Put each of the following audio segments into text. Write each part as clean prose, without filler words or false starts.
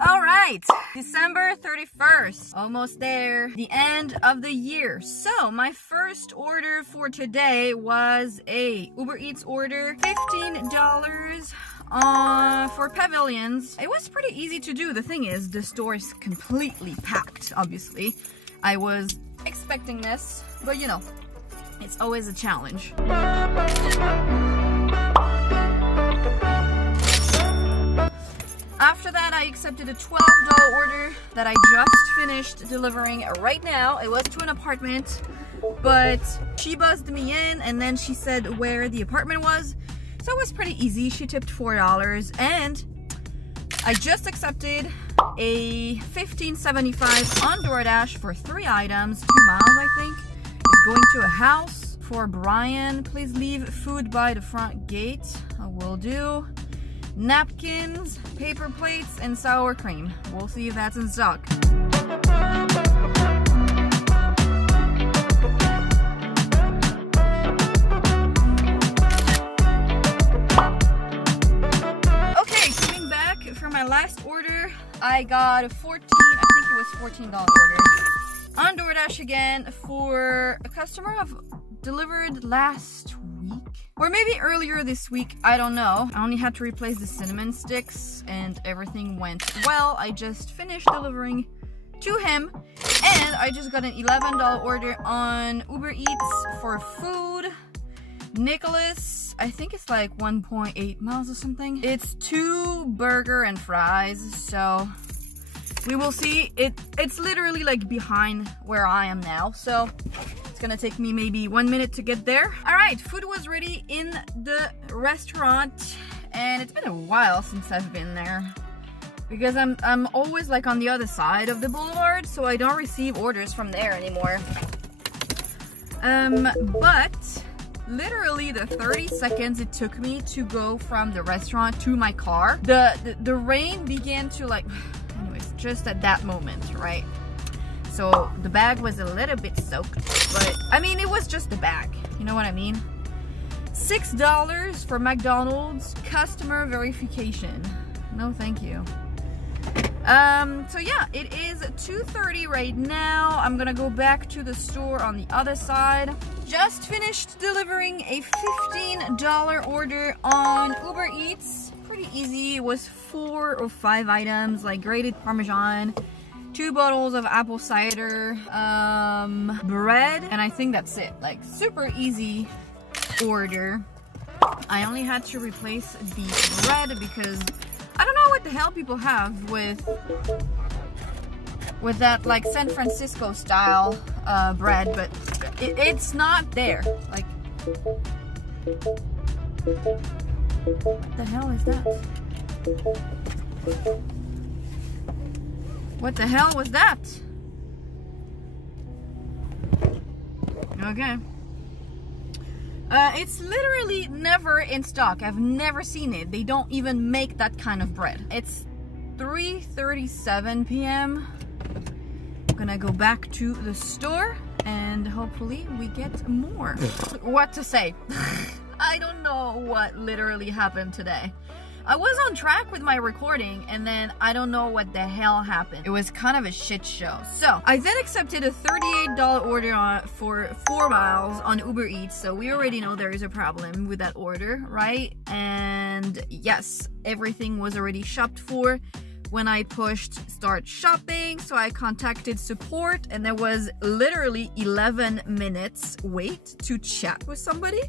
All right, December 31st, almost there, the end of the year. So my first order for today was a Uber Eats order, $15 for pavilions. It was pretty easy to do. The thing is, the store is completely packed, obviously. I was expecting this, but you know, it's always a challenge. After that, I accepted a $12 order that I just finished delivering right now. It was to an apartment, but she buzzed me in and then she said where the apartment was. So it was pretty easy. She tipped $4 and I just accepted a $15.75 on Doordash for 3 items, 2 miles I think. It's going to a house for Brian. Please leave food by the front gate. I will do. Napkins, paper plates, and sour cream. We'll see if that's in stock. Okay, coming back for my last order, I got a $14 order on Doordash again for a customer I've delivered last week. Or maybe earlier this week, I don't know. I only had to replace the cinnamon sticks and everything went well. I just finished delivering to him and I just got an $11 order on Uber Eats for food. Nicholas, I think it's like 1.8 miles or something. It's 2 burger and fries, so we will see. It's literally like behind where I am now, so it's gonna take me maybe 1 minute to get there. All right, food was ready in the restaurant and it's been a while since I've been there because I'm always like on the other side of the boulevard, so I don't receive orders from there anymore. But literally the 30 seconds it took me to go from the restaurant to my car, the rain began to like, anyways, just at that moment, right? So the bag was a little bit soaked, but I mean, it was just the bag. You know what I mean? $6 for McDonald's customer verification. No, thank you. So yeah, it is 2:30 right now. I'm gonna go back to the store on the other side. Just finished delivering a $15 order on Uber Eats. Pretty easy. It was 4 or 5 items, like grated Parmesan, 2 bottles of apple cider, bread, and I think that's it. Like, super easy order. I only had to replace the bread because I don't know what the hell people have with that like San Francisco style bread, but it's not there. Like, what the hell is that? What the hell was that? Okay. It's literally never in stock. I've never seen it. They don't even make that kind of bread. It's 3:37 p.m. I'm gonna go back to the store and hopefully we get more. What to say? I don't know what literally happened today. I was on track with my recording and then I don't know what the hell happened. It was kind of a shit show. So I then accepted a $38 order for 4 miles on Uber Eats. So we already know there is a problem with that order, right? And yes, everything was already shopped for when I pushed start shopping. So I contacted support and there was literally 11 minutes wait to chat with somebody.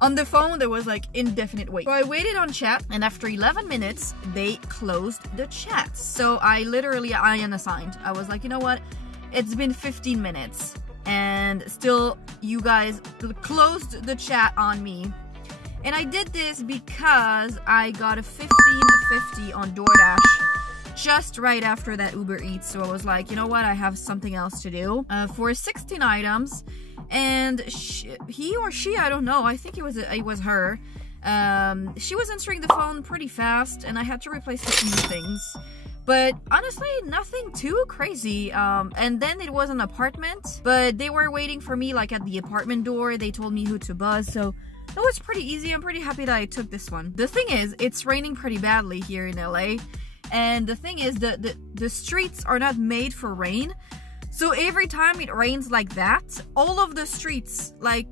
On the phone, there was like indefinite wait. So I waited on chat and after 11 minutes, they closed the chat. So I unassigned. I was like, you know what? It's been 15 minutes and still you guys closed the chat on me. And I did this because I got a $15.50 on Doordash just right after that Uber Eats. So I was like, you know what? I have something else to do for 16 items. And he or she, I don't know, I think it was her. She was answering the phone pretty fast and I had to replace a few things. But honestly, nothing too crazy. And then it was an apartment, but they were waiting for me like at the apartment door. They told me who to buzz, so it was pretty easy. I'm pretty happy that I took this one. The thing is, it's raining pretty badly here in LA. And the thing is, the streets are not made for rain. So every time it rains like that, all of the streets, like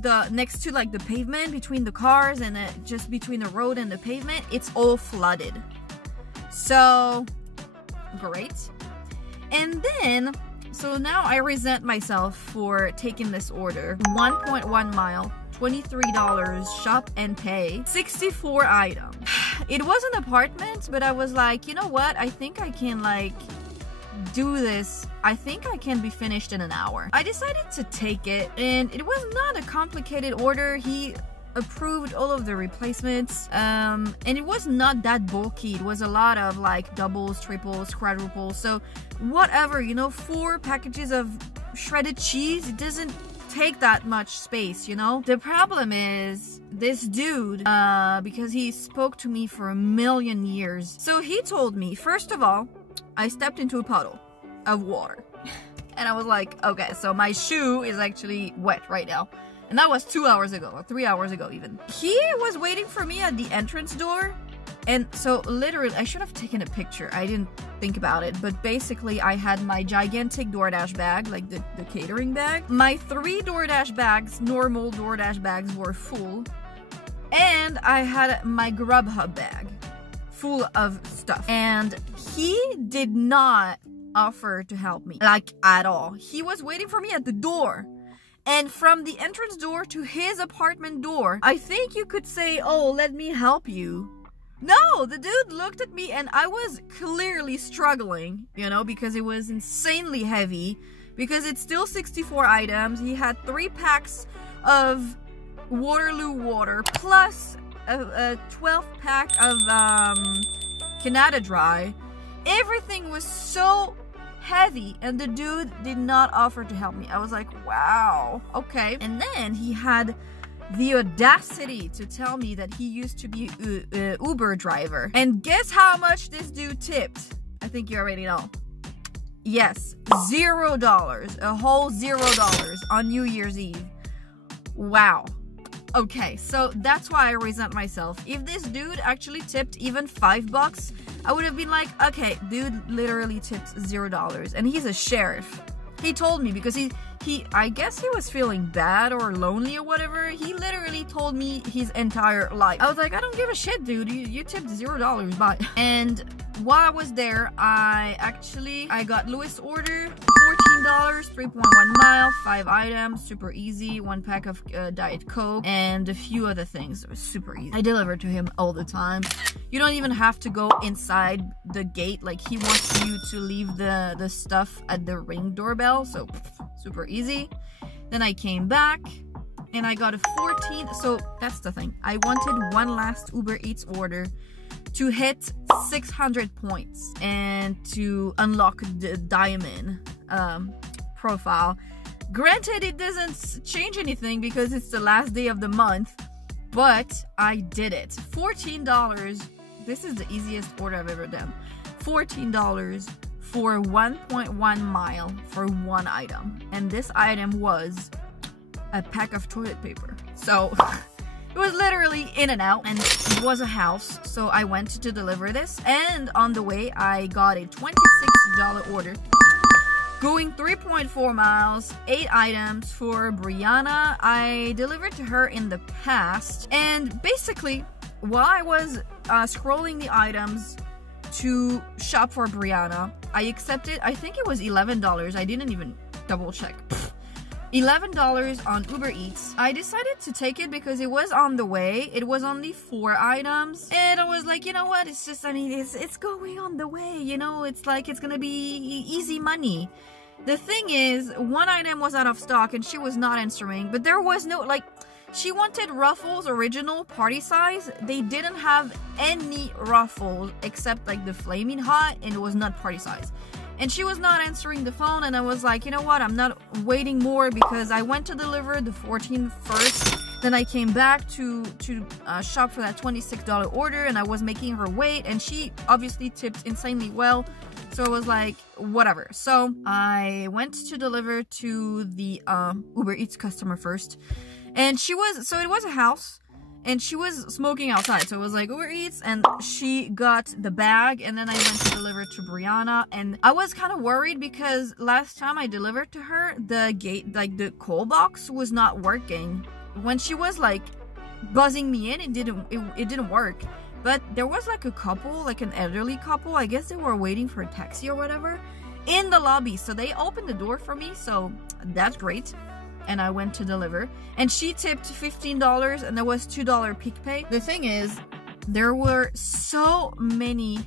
the next to like the pavement between the cars and just between the road and the pavement, it's all flooded. So great. And then, so now I resent myself for taking this order. 1.1 mile, $23, shop and pay, 64 items. It was an apartment, but I was like, you know what? I think I can like do this. I think I can be finished in an hour. I decided to take it, and it was not a complicated order. He approved all of the replacements, and it was not that bulky. It was a lot of like doubles, triples, quadruples, so whatever, you know, 4 packages of shredded cheese, it doesn't take that much space, you know. The problem is this dude, because he spoke to me for a million years, so he told me, first of all, I stepped into a puddle of water and I was like, okay, so my shoe is actually wet right now. And that was 2 hours ago, or 3 hours ago even. He was waiting for me at the entrance door. And so literally, I should have taken a picture. I didn't think about it. But basically, I had my gigantic Doordash bag, like the catering bag. My 3 Doordash bags, normal Doordash bags, were full. And I had my Grubhub bag full of stuff. And he did not offer to help me, like at all. He was waiting for me at the door. And from the entrance door to his apartment door, I think you could say, oh, let me help you. No, the dude looked at me and I was clearly struggling, you know, because it was insanely heavy, because it's still 64 items. He had 3 packs of Waterloo water plus a 12th pack of Canada Dry. Everything was so heavy and the dude did not offer to help me. I was like, wow, okay. And then he had the audacity to tell me that he used to be a Uber driver. And guess how much this dude tipped? I think you already know. Yes, $0, a whole $0 on New Year's Eve. Wow. Okay, so that's why I resent myself. If this dude actually tipped even $5, I would have been like, okay, dude literally tipped $0. And he's a sheriff. He told me, because I guess he was feeling bad or lonely or whatever. He literally told me his entire life. I was like, I don't give a shit, dude. You tipped $0, bye. And while I was there, I got Louis' order, $14, 3.1 mile, 5 items, super easy, 1 pack of Diet Coke, and a few other things. It was super easy. I deliver to him all the time. You don't even have to go inside the gate. Like, he wants you to leave the stuff at the Ring doorbell, so super easy. Then I came back and I got a 14. So that's the thing. I wanted one last Uber Eats order to hit 600 points and to unlock the diamond profile. Granted, it doesn't change anything because it's the last day of the month, but I did it. $14. This is the easiest order I've ever done. $14 for 1.1 mile for 1 item. And this item was a pack of toilet paper. So it was literally in and out, and it was a house. So I went to deliver this, and on the way I got a $26 order going 3.4 miles, 8 items for Brianna. I delivered to her in the past, and basically while I was scrolling the items to shop for Brianna, I accepted, I think it was $11. I didn't even double check. $11 on Uber Eats. I decided to take it because it was on the way. It was only 4 items. And I was like, you know what? It's just, I mean, it's going on the way, you know? It's like, it's gonna be easy money. The thing is, 1 item was out of stock and she was not answering, but there was no, like, she wanted Ruffles original party size. They didn't have any Ruffles except like the Flaming Hot, and it was not party size. And she was not answering the phone, and I was like, you know what, I'm not waiting more, because I went to deliver the 14 first, then I came back to shop for that $26 order, and I was making her wait, and she obviously tipped insanely well, so I was like, whatever. So I went to deliver to the Uber Eats customer first, and she was, so it was a house, and she was smoking outside, so it was like Uber Eats, and she got the bag, and then I went to deliver to Brianna. And I was kind of worried because last time I delivered to her, the gate, like the call box, was not working. When she was like buzzing me in, it didn't work. But there was like a couple, like an elderly couple, I guess they were waiting for a taxi or whatever, in the lobby, so they opened the door for me, so that's great. And I went to deliver, and she tipped $15, and there was $2 peak pay. The thing is, there were so many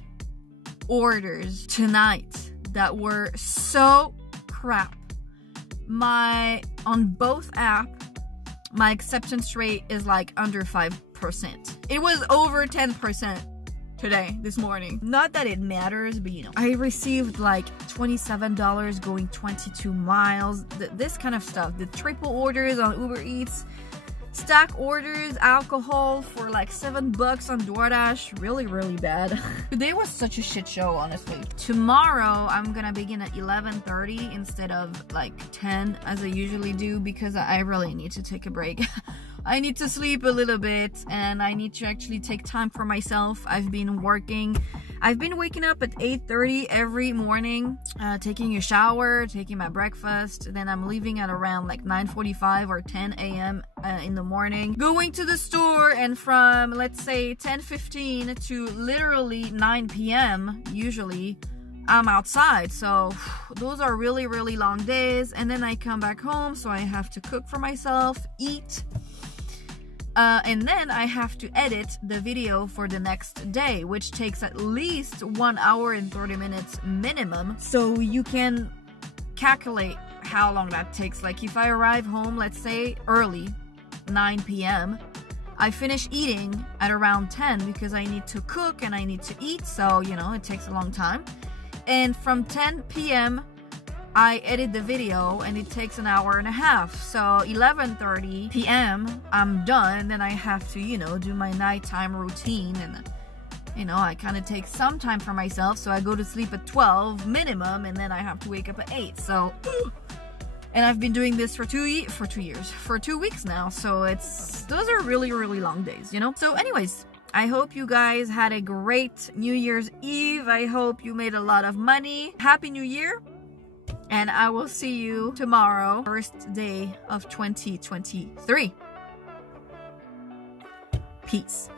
orders tonight that were so crap. On both apps, my acceptance rate is like under 5%. It was over 10% today, this morning. Not that it matters, but you know, I received like $27 going 22 miles, this kind of stuff. The triple orders on Uber Eats, stack orders, alcohol for like $7 on Doordash, really bad. Today was such a shit show, honestly. Tomorrow I'm gonna begin at 11:30 instead of like 10 as I usually do, because I really need to take a break. I need to sleep a little bit, and I need to actually take time for myself. I've been waking up at 8:30 every morning, taking a shower, taking my breakfast, then I'm leaving at around like 9:45 or 10 a.m. In the morning, going to the store, and from let's say 10:15 to literally 9 p.m. usually I'm outside. So those are really long days, and then I come back home, so I have to cook for myself, eat, and then I have to edit the video for the next day, which takes at least 1 hour and 30 minutes minimum. So you can calculate how long that takes. Like if I arrive home, let's say early, 9 p.m., I finish eating at around 10 because I need to cook and I need to eat, so you know, it takes a long time. And from 10 p.m. I edit the video, and it takes an hour and a half. So 11:30 p.m. I'm done. Then I have to, you know, do my nighttime routine, and you know, I kind of take some time for myself. So I go to sleep at 12 minimum, and then I have to wake up at 8. So, and I've been doing this for 2 weeks now. So those are really long days, you know. So anyways, I hope you guys had a great New Year's Eve. I hope you made a lot of money. Happy New Year. And I will see you tomorrow, first day of 2023. Peace.